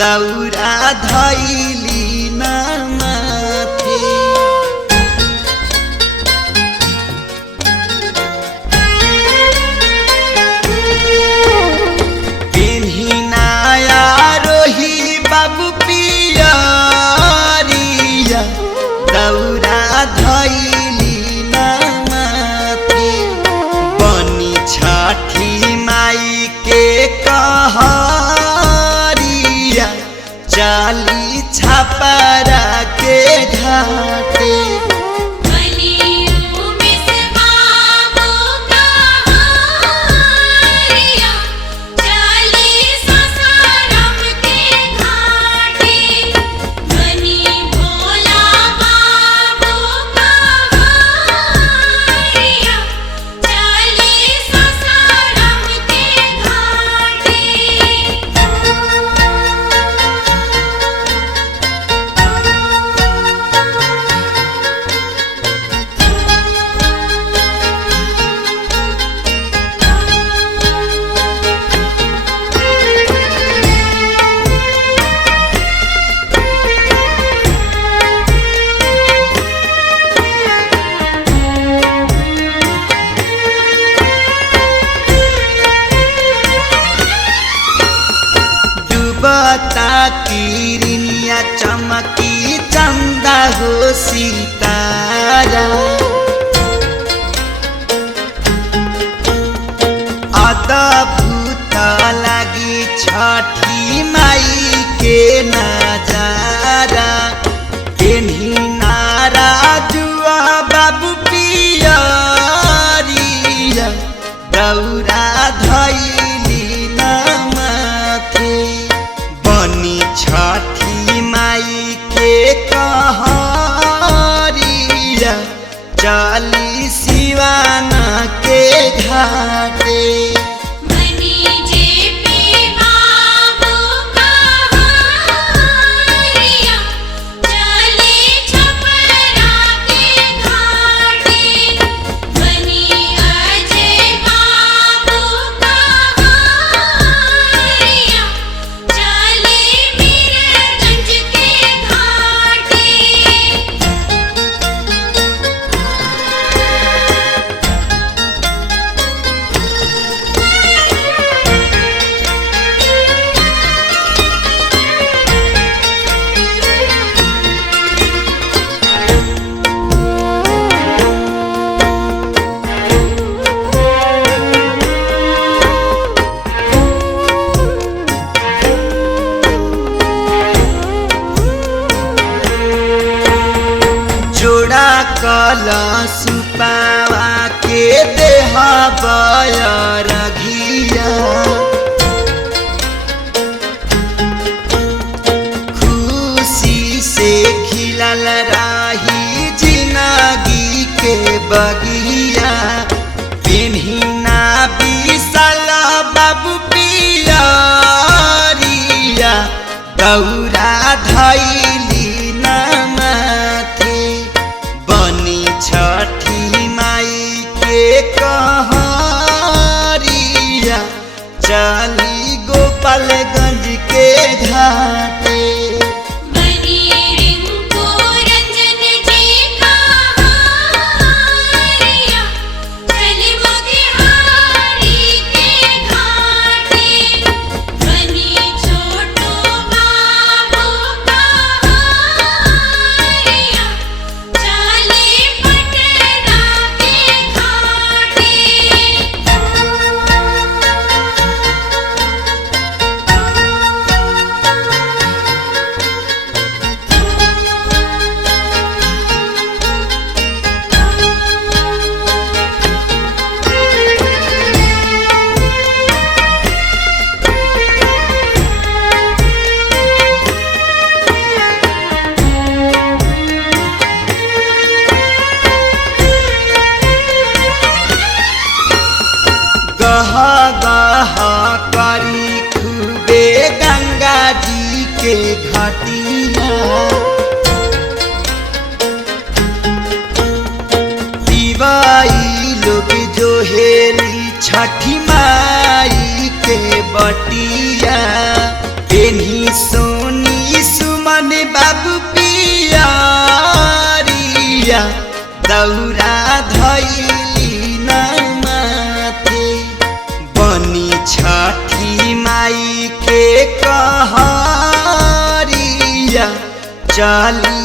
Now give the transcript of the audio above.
दौरा धैली ना माथे। पेन्ही नया रोही बाबू पियरिया दौरा धैली ना माथे। बनी छठी माई के कहरिया चाली छपरा के घाटे। बता किरनिया चमकी चंदा हो सितारा। अद्भुत लगी छठी माई के नजारा। पेन्ही नारा जुआ बाबू पियरिया दौरा धैली ना माथे। बनी छठी माई के कहरिया चाली सिवाना के घाटे। जोड़ा कलश पावा के देह बयरघिया। खुशी से खिलल रही जिंदगी के बगिया। पेन्ही ना विशाल बाबू पियरिया दौरा धैली ना माथे। बनी छठी माई के कहरिया चाली गोपालगंज के घाटे। गह गह करी खूबे गंगा जी के घाटिया। दिवाई लोग जो हेली छठी माई के बटिया। पेन्ही सो दौरा धैली न माथे बनी छठी माई के कहरिया चली